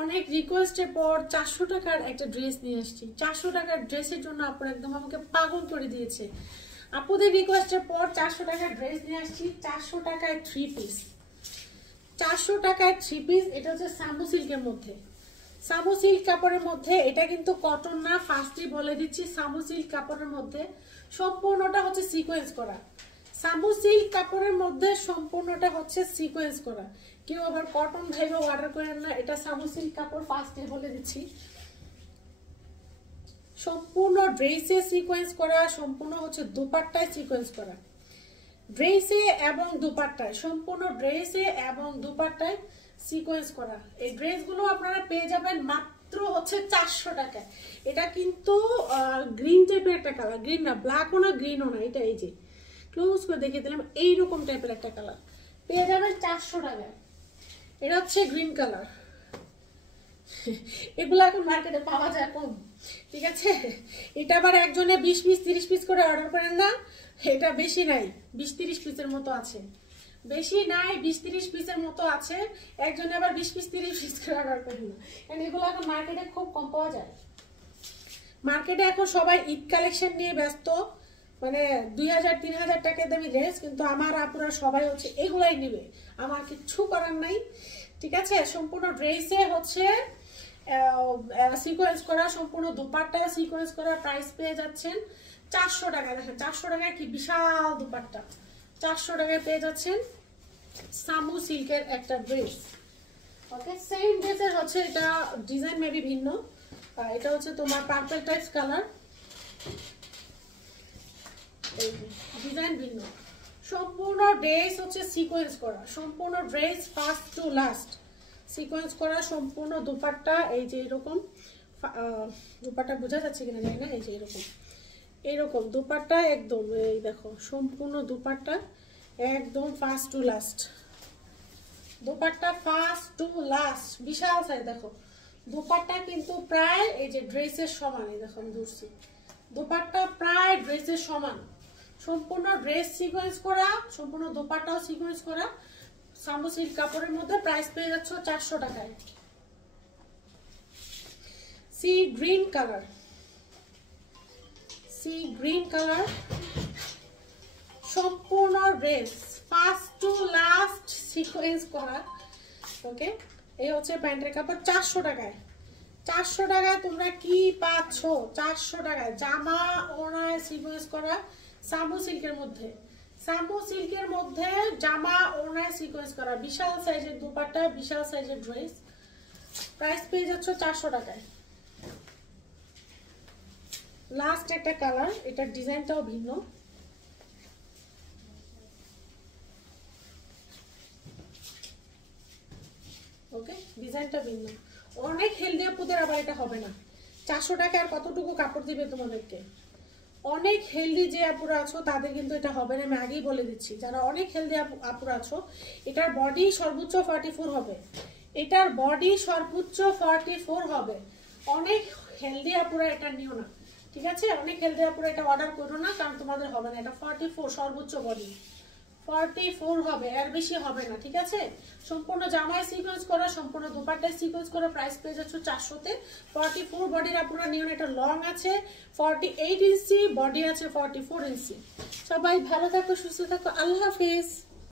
অনেক রিকোয়েস্টের পর 400 টাকার একটা ড্রেস নিয়ে আসছি। 400 টাকার ড্রেসের জন্য আপনারা একদম আমাকে পাগল করে দিয়েছে। আপুদের রিকোয়েস্টের পর 400 টাকার ড্রেস নিয়ে আসছি। 400 টাকায় 3 পিস, 400 টাকায় 3 পিস। এটা হচ্ছে সামু সিল্কের মধ্যে, সামু সিল্ক কাপড়ের মধ্যে। এটা কিন্তু কটন না, ফার্স্টই বলে দিচ্ছি। সামু সিল্ক কাপড়ের মধ্যে সম্পূর্ণটা হচ্ছে সিকোয়েন্স করা। সামু সিল্ক কাপড়ের মধ্যে সম্পূর্ণটা হচ্ছে সিকোয়েন্স করা। কেউ আবার কটন ভেবে অর্ডার করেন না, এটা সামু সিল্ক কাপড়, ফার্স্টে বলে দিচ্ছি। সম্পূর্ণ ড্রেসে সিকোয়েন্স করা, সম্পূর্ণ হচ্ছে দুপাট্টায় সিকোয়েন্স করা। ড্রেসে এবং দুপাট্টায়, সম্পূর্ণ ড্রেসে এবং দুপাট্টায় সিকোয়েন্স করা। এই ড্রেসগুলো আপনারা পেয়ে যাবেন মাত্র হচ্ছে 400 টাকায়। এটা কিন্তু গ্রিন টাইপের একটা কালার, গ্রিন না, ব্ল্যাকও না, গ্রিনও না, এটা এই যে ক্লোজ করে দেখিয়ে দিলাম, এইরকম টাইপের একটা কালার পেয়ে যাবেন 400 টাকায়। এটা হচ্ছে গ্রিন কালার। এগুলো এখন মার্কেটে পাওয়া যায় কম, ঠিক আছে। এটা আবার একজনে 20 পিস 30 পিস করে অর্ডার করেন না, এটা বেশি নাই, 20-30 পিসের মতো আছে, বেশি নাই, 20-30 পিসের মতো আছে। একজনে আবার 20 পিস 30 পিস করে অর্ডার করেন না, কারণ এগুলো এখন মার্কেটে খুব কম পাওয়া যায়। মার্কেটে এখন সবাই ঈদ কালেকশন নিয়ে ব্যস্ত, মানে 2000-3000 টাকা দামি ড্রেস, কিন্তু আমার আপুরা সবাই হচ্ছে এগুলাই নেবে, আমার কিচ্ছু করার নাই, ঠিক আছে। সম্পূর্ণ ড্রেসে হচ্ছে সিকোয়েন্স করা, সম্পূর্ণ দুপাট্টা সিকোয়েন্স করা। প্রাইস পেয়ে যাচ্ছেন 400 টাকা। দেখেন 400 টাকায় কি বিশাল দুপাট্টা, 400 টাকায় পেয়ে যাচ্ছেন সামু সিল্কের একটা ড্রেস। ওকে, সেম ড্রেসের হচ্ছে এটা ডিজাইন মেবি ভিন্ন। এটা হচ্ছে তোমার পার্পল টাইপস কালার, এই ডিজাইন ভিন্ন। সম্পূর্ণ ড্রেস হচ্ছে সিকোয়েন্স করা, সম্পূর্ণ dress first to last sequence করা। সম্পূর্ণ দুপাট্টা এই যে এরকম, দুপাট্টা বোঝা যাচ্ছে কিনা জানি না, এই যে এরকম এরকম দুপাট্টা একদম, এই দেখো সম্পূর্ণ দুপাট্টা একদম first to last, dupatta first to last, বিশাল সাইজ। দেখো দুপাট্টা কিন্তু প্রায় এই যে ড্রেসের সমান, এই দেখো দূরছি, দুপাট্টা প্রায় ড্রেসের সমান। সম্পূর্ণ ড্রেস সিকোয়েন্স করা, সম্পূর্ণ দুপাট্টাও সিকোয়েন্স করা। সামু সিল্ক কাপড়ের মধ্যে প্রাইস পেয়ে যাচ্ছে 400 টাকায়। Sea green colour, sea green colour, সম্পূর্ণ dress first to last sequence করা। ওকে, এই হচ্ছে প্যান্টের কাপড় 400 টাকায়। 400 টাকায় তোমরা কি পাচ্ছ? 400 টাকায় জামা ওড়নায় সিকোয়েন্স করা সামু সিল্কের মধ্যে, সামু সিল্কের মধ্যে জামা ওড়নায় সিকোয়েন্স করা, বিশাল সাইজের দুপাট্টা, বিশাল সাইজের ড্রেস। প্রাইস পেয়ে যাচ্ছ 400 টাকায়। লাস্ট একটা কালার, এটার ডিজাইনটাও ভিন্ন। ওকে, ডিজাইনটা ভিন্ন, অনেক হেলদি আপুদের আবার এটা হবে না। 400 টাকায় আর কতটুকু কাপড় দিবে তোমাদেরকে? অনেক হেলদি যে আপুরা আছো তাদের কিন্তু এটা হবে না, আমি আগেই বলে দিচ্ছি। যারা অনেক হেলদি আপুরা আছো, এটার বডি সর্বোচ্চ 44 হবে, এটার বডি সর্বোচ্চ 44 হবে। অনেক হেলদি আপুরা এটা নিও না, ঠিক আছে। অনেক হেলদি আপুরা এটা অর্ডার করো না, কারণ তোমাদের হবে না। এটা 44 সর্বোচ্চ বডি, 44 হবে, এর বেশি হবে না, ঠিক আছে। সম্পূর্ণ জামায় সিকোয়েন্স করা, সম্পূর্ণ দুপাট্টায় সিকোয়েন্স করা। প্রাইস পেয়ে যাচ্ছ 400-তে। 44 বডির আপনারা নিয়ন, এটা লং আছে 48 ইঞ্চি, বডি আছে 44 ইঞ্চি। সবাই ভালো থাকো, সুস্থ থাকো, আল্লাহ হাফিজ।